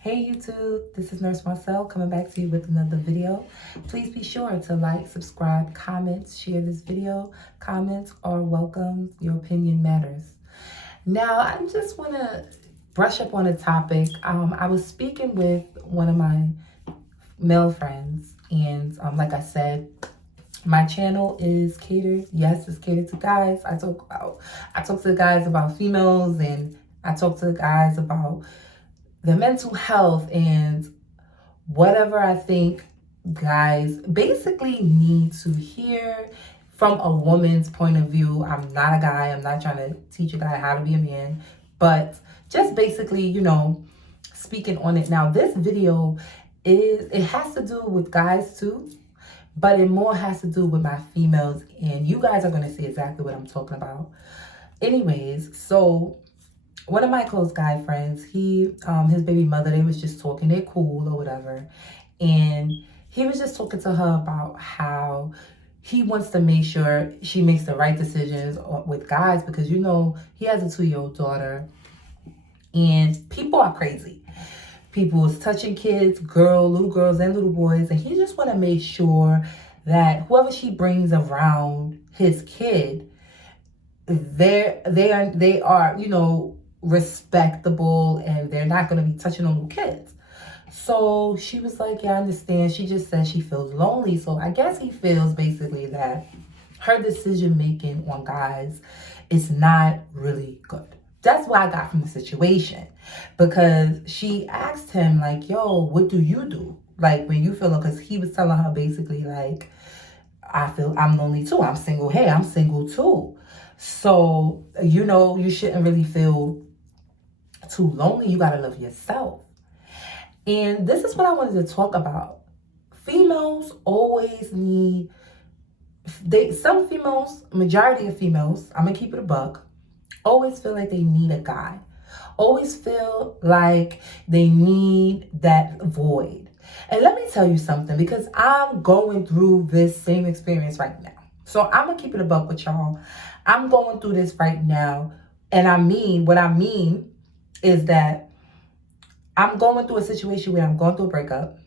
Hey YouTube, this is Nurse Marcel coming back to you with another video. Please be sure to like, subscribe, comment, share this video. Comments are welcome. Your opinion matters. Now, I just want to brush up on a topic. I was speaking with one of my male friends, and like I said, my channel is catered. Yes, it's catered to guys. I talk to the guys about females, and I talk to the guys about the mental health and whatever I think guys basically need to hear from a woman's point of view. I'm not a guy. I'm not trying to teach a guy how to be a man, but just basically, speaking on it. Now, this video it has to do with guys too, but it more has to do with my females, and you guys are going to see exactly what I'm talking about. Anyways, so one of my close guy friends, his baby mother, they was just talking, they're cool or whatever. And he was just talking to her about how he wants to make sure she makes the right decisions with guys because, he has a 2-year-old daughter and people are crazy. People is touching kids, little girls and little boys. And he just want to make sure that whoever she brings around his kid, they are, respectable and they're not going to be touching on little kids. So she was like, yeah, I understand. She just said she feels lonely. So I guess he feels basically that her decision making on guys is not really good. That's what I got from the situation, because she asked him like, yo, what do you do? Like when you feel, because he was telling her basically like, I feel I'm lonely too. I'm single. Hey, I'm single too. So, you shouldn't really feel too lonely. You got to love yourself. And this is what I wanted to talk about. Females always need, some females, majority of females, I'm going to keep it a buck, always feel like they need a guy. Always feel like they need that void. And let me tell you something, because I'm going through this same experience right now. So I'm going to keep it a buck with y'all. I'm going through this right now. And what I mean is that I'm going through a situation where I'm going through a breakup.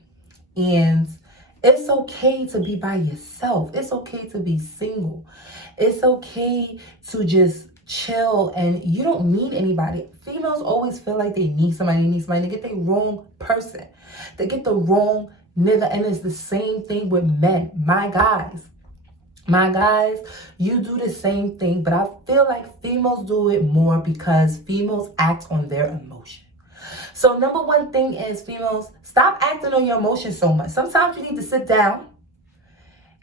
And it's okay to be by yourself. It's okay to be single. It's okay to just chill, and you don't need anybody. Females always feel like they need somebody. They get the wrong person. They get the wrong nigga. And it's the same thing with men. My guys, you do the same thing, but I feel like females do it more because females act on their emotion. So number one thing is, females, stop acting on your emotions so much. Sometimes you need to sit down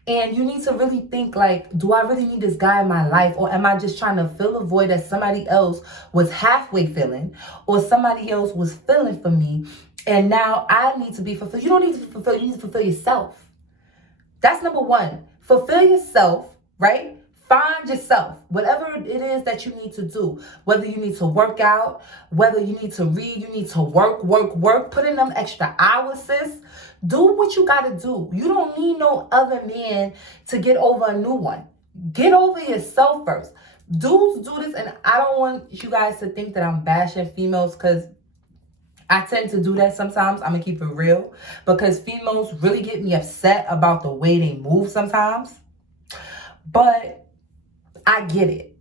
and you need to really think like, do I really need this guy in my life? Or am I just trying to fill a void that somebody else was halfway filling, or somebody else was filling for me, and now I need to be fulfilled? You don't need to fulfill, you need to fulfill yourself. That's number one. Fulfill yourself, right? Find yourself, whatever it is that you need to do, whether you need to work out, whether you need to read, you need to work, put in them extra hours, sis. Do what you got to do. You don't need no other man to get over a new one. Get over yourself first. Dudes do this, and I don't want you guys to think that I'm bashing females, because I tend to do that sometimes. I'm going to keep it real, because females really get me upset about the way they move sometimes. But I get it.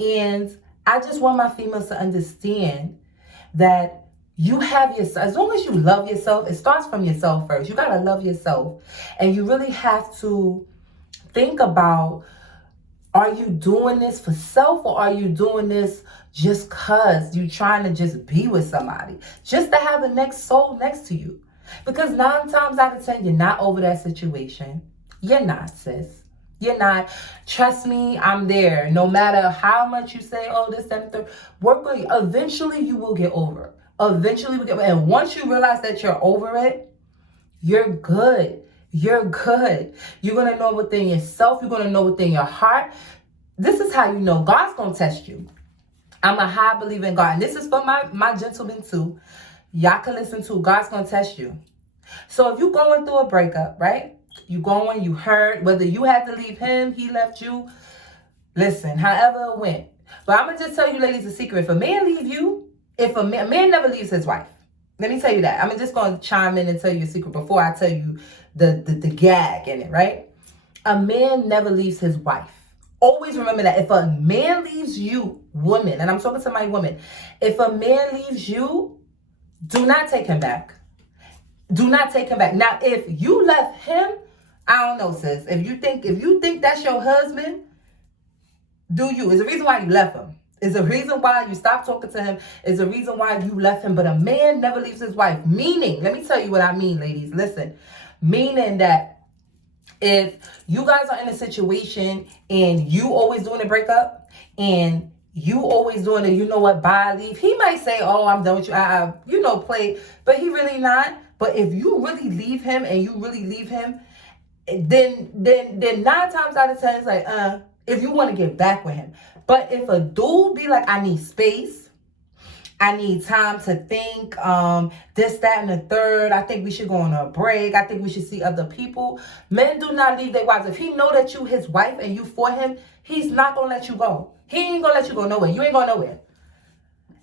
And I just want my females to understand that you have yourself. As long as you love yourself, it starts from yourself first. You got to love yourself. And you really have to think about, are you doing this for self, or are you doing this just because you're trying to just be with somebody, just to have the next soul next to you? Because 9 times out of 10, you're not over that situation. You're not, sis. You're not. Trust me, I'm there. No matter how much you say, oh, this, that, and third, work with you. Eventually, you will get over it. Eventually, and once you realize that you're over it, you're good. You're good. You're going to know within yourself. You're going to know within your heart. This is how you know God's going to test you. I'm a high believer in God. And this is for my gentlemen too. Y'all can listen to. God's going to test you. So if you're going through a breakup, right? You hurt, whether you had to leave him, he left you. Listen, however it went. But I'm going to just tell you ladies a secret. If a man leave you, if a man never leaves his wife. Let me tell you that. I'm just going to chime in and tell you a secret before I tell you the gag in it, right? A man never leaves his wife. Always remember that. If a man leaves you, woman, and I'm talking to my women, if a man leaves you, do not take him back. Do not take him back. Now, if you left him, I don't know, sis. If you think that's your husband, do you? It's the reason why you left him. It's the reason why you stopped talking to him. It's the reason why you left him. But a man never leaves his wife. Meaning, let me tell you what I mean, ladies. Listen. Meaning that if you guys are in a situation and you always doing a breakup and you always doing it, you know what, bye, leave. He might say, oh, I'm done with you. Play. But he really not. But if you really leave him and you really leave him, then 9 times out of 10, it's like, if you want to get back with him. But if a dude be like, I need space, I need time to think, this, that, and the third, I think we should go on a break, I think we should see other people. Men do not leave their wives. If he know that you his wife and you for him, he's not going to let you go. He ain't going to let you go nowhere. You ain't going nowhere.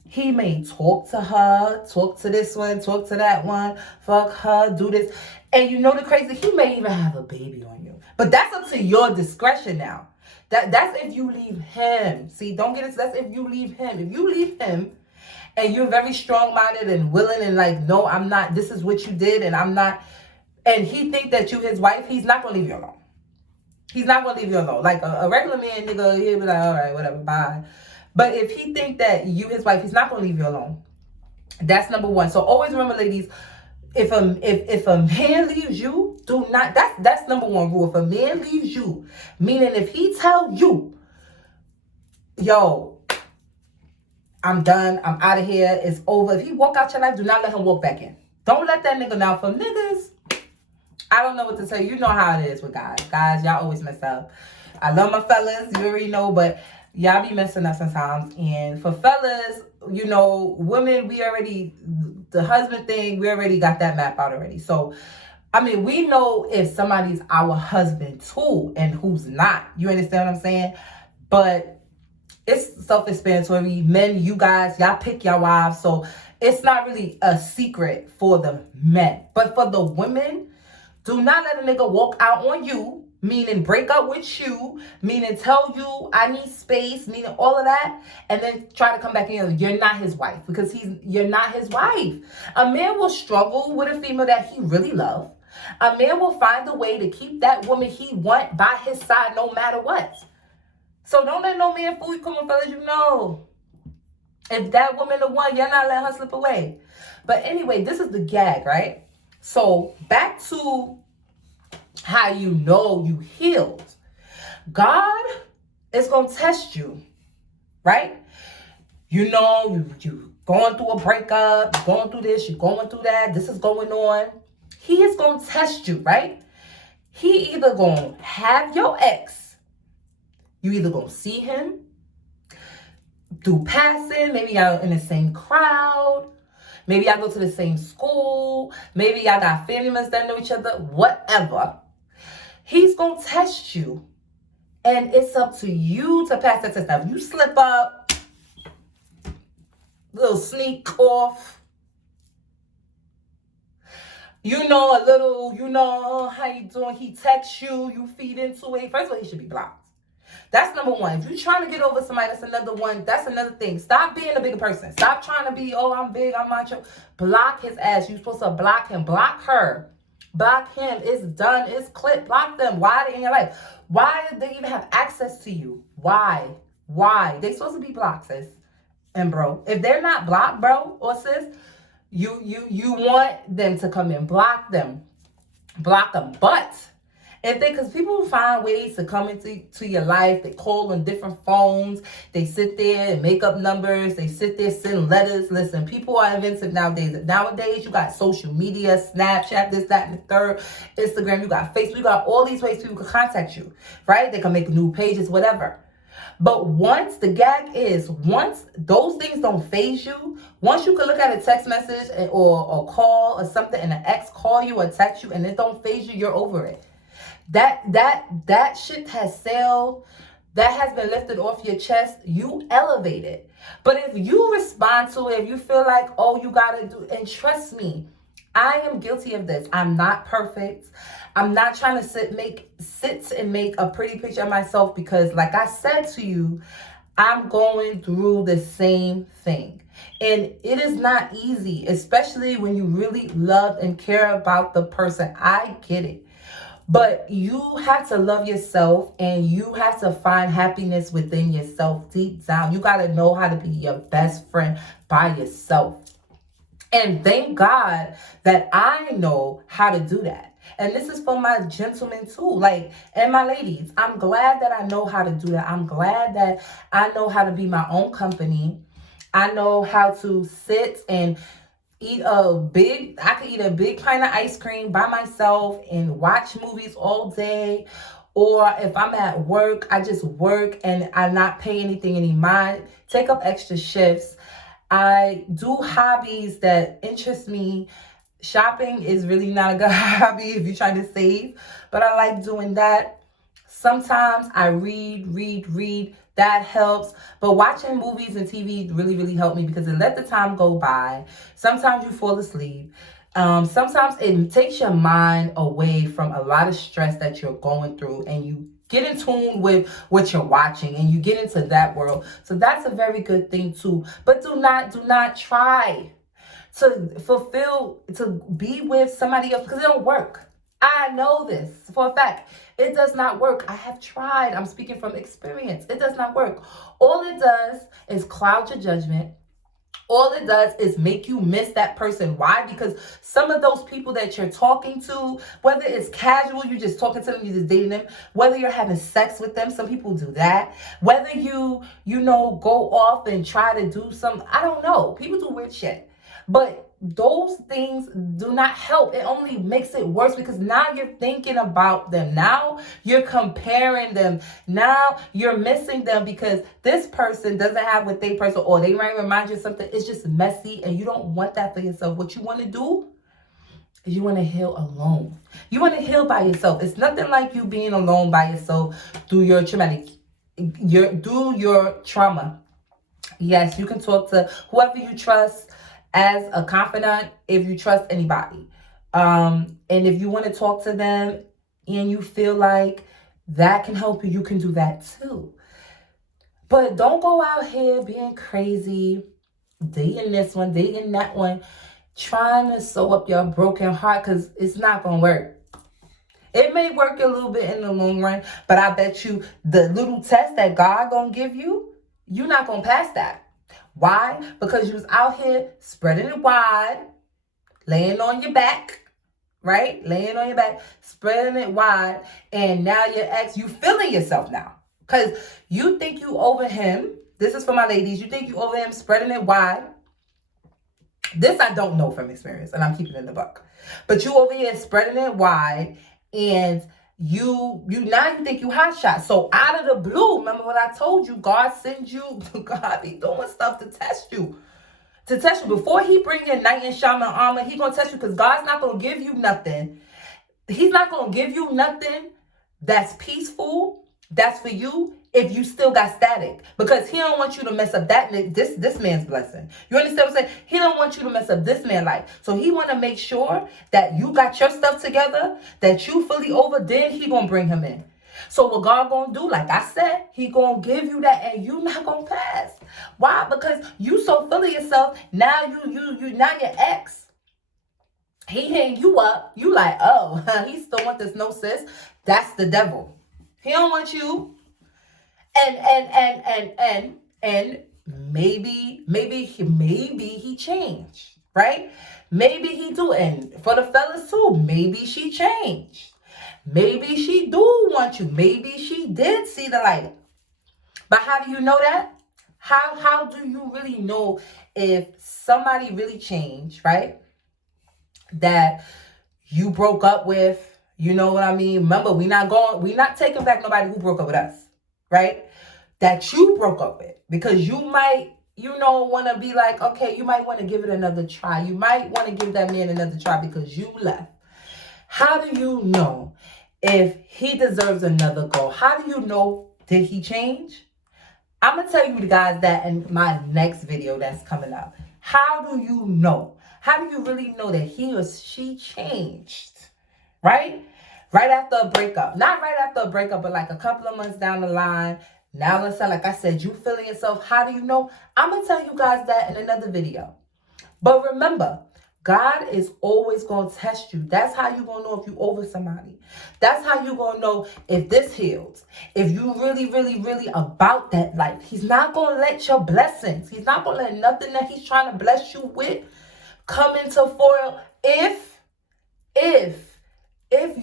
He may talk to her, talk to this one, talk to that one, fuck her, do this. And you know the crazy, he may even have a baby on you. But that's up to your discretion now. That's if you leave him. See, don't get it. That's if you leave him. If you leave him and you're very strong-minded and willing and like, no, I'm not, this is what you did and I'm not, and he think that you his wife, he's not going to leave you alone. He's not going to leave you alone. Like a regular man, nigga, he'll be like, all right, whatever, bye. But if he think that you his wife, he's not going to leave you alone. That's number one. So always remember, ladies, if a man leaves you, do not, that's number one rule. If a man leaves you, meaning if he tell you, yo, I'm done, I'm out of here, it's over. If he walk out your life, do not let him walk back in. Don't let that nigga now. For niggas, I don't know what to tell you. You know how it is with guys. Guys, y'all always mess up. I love my fellas, you already know, but y'all be messing up sometimes. And for fellas, you know, women, the husband thing, we already got that map out already. So, I mean, we know if somebody's our husband too and who's not. You understand what I'm saying? But it's self-explanatory. Men, you guys, y'all pick your wives. So it's not really a secret for the men. But for the women, do not let a nigga walk out on you, meaning break up with you, meaning tell you I need space, meaning all of that, and then try to come back in. You're not his wife because you're not his wife. A man will struggle with a female that he really loves. A man will find a way to keep that woman he want by his side no matter what. So don't let no man fool you. Come on, fellas, you know. If that woman the one, you're not letting her slip away. But anyway, this is the gag, right? So back to how you know you healed. God is going to test you, right? You know, you going through a breakup, you're going through this, you're going through that, this is going on. He is going to test you, right? He either going to have your ex, you either going to see him through passing, maybe y'all in the same crowd, maybe y'all go to the same school, maybe y'all got family members that know each other, whatever. He's going to test you. And it's up to you to pass that test. Now, if you slip up, little sneak off, you know how you doing, he texts you, you feed into it. First of all, he should be blocked. That's number one. If you're trying to get over somebody, that's another one. That's another thing. Stop being a bigger person. Stop trying to be, oh, I'm big, I'm macho. Block his ass. You're supposed to block him. Block her. Block him. It's done. It's clipped. Block them. Why are they in your life? Why did they even have access to you? Why? They supposed to be blocked, sis. And bro, if they're not blocked, bro or sis, you want them to come in. Block them. But because people find ways to come into your life, they call on different phones, they sit there and make up numbers, they sit there, send letters. Listen, people are inventive nowadays. Nowadays, you got social media, Snapchat, this, that, and the third, Instagram, you got Facebook, you got all these ways people can contact you, right? They can make new pages, whatever. But once those things don't faze you, once you can look at a text message or call or something and an ex call you or text you and it don't faze you, you're over it. That shit has sailed. that has been lifted off your chest, you elevate it. But if you respond to it, if you feel like, oh, you gotta do, and trust me, I am guilty of this. I'm not perfect. I'm not trying to sit and make a pretty picture of myself, because like I said to you, I'm going through the same thing. And it is not easy, especially when you really love and care about the person. I get it. But you have to love yourself, and you have to find happiness within yourself deep down. You got to know how to be your best friend by yourself. And thank God that I know how to do that. And this is for my gentlemen too, like, and my ladies. I'm glad that I know how to do that. I'm glad that I know how to be my own company. I know how to sit and I could eat a big pint of ice cream by myself and watch movies all day. Or if I'm at work, I just work and I not pay anything any mind, take up extra shifts. I do hobbies that interest me. Shopping is really not a good hobby if you're trying to save, but I like doing that. Sometimes I read. That helps. But watching movies and TV really, really help me, because it let the time go by. Sometimes you fall asleep. Sometimes it takes your mind away from a lot of stress that you're going through, and you get in tune with what you're watching, and you get into that world. So that's a very good thing too. But do not try to be with somebody else, because it don't work. I know this for a fact. It does not work. I have tried. I'm speaking from experience. It does not work. All it does is cloud your judgment. All it does is make you miss that person. Why? Because some of those people that you're talking to, whether it's casual, you're just talking to them, you're just dating them, whether you're having sex with them, some people do that, whether you go off and try to do some, I don't know. People do weird shit. But those things do not help. It only makes it worse, because now you're thinking about them. Now you're comparing them. Now you're missing them because this person doesn't have what they person, or they might remind you of something. It's just messy, and you don't want that for yourself. What you want to do is you want to heal alone. You want to heal by yourself. It's nothing like you being alone by yourself through your trauma. Yes, you can talk to whoever you trust as a confidant, if you trust anybody. And if you want to talk to them and you feel like that can help you, you can do that too. But don't go out here being crazy, dating this one, dating that one, trying to sew up your broken heart, because it's not going to work. It may work a little bit in the long run, but I bet you the little test that God going to give you, you're not going to pass that. Why? Because you was out here spreading it wide, laying on your back, right? Laying on your back, spreading it wide, and now your ex, you feeling yourself now. Because you think you over him. This is for my ladies. You think you over him, spreading it wide. This I don't know from experience, and I'm keeping it in the book. But you over here spreading it wide, and you now you think you hot shot. So out of the blue, remember what I told you, God sends you, God be doing stuff to test you. To test you. Before he bring in knight in shining armor, he gonna test you, because God's not gonna give you nothing. He's not gonna give you nothing that's peaceful, that's for you, if you still got static. Because he don't want you to mess up this man's blessing. You understand what I'm saying? He don't want you to mess up this man's life. So he want to make sure that you got your stuff together, that you fully over, then he gonna bring him in. So what God gonna do, like I said, he gonna give you that, and you not gonna pass. Why? Because you so full of yourself. Now now your ex, he hitting you up. You like, oh, he still want this, no sis. That's the devil. He don't want you. And maybe he changed, right? Maybe he do. And for the fellas too, maybe she changed. Maybe she do want you. Maybe she did see the light. But how do you know that? How do you really know if somebody really changed, right? That you broke up with, you know what I mean? Remember, we not taking back nobody who broke up with us, right? That you broke up with. Because you might, want to be like, okay, you might want to give it another try. You might want to give that man another try because you left. How do you know if he deserves another go? How do you know Did he change? I'm going to tell you guys that in my next video that's coming up. How do you know? How do you really know that he or she changed? Right? Right after a breakup. Not right after a breakup, but like a couple of months down the line. Now let's say, like I said, you feeling yourself. How do you know? I'm going to tell you guys that in another video. But remember, God is always going to test you. That's how you're going to know if you over somebody. That's how you're going to know if this heals. If you really, really, really about that life. He's not going to let your blessings. He's not going to let nothing that he's trying to bless you with come into foil if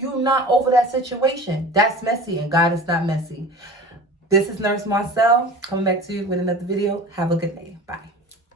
you're not over that situation. That's messy, and God is not messy. This is Nurse Marcel coming back to you with another video. Have a good day. Bye.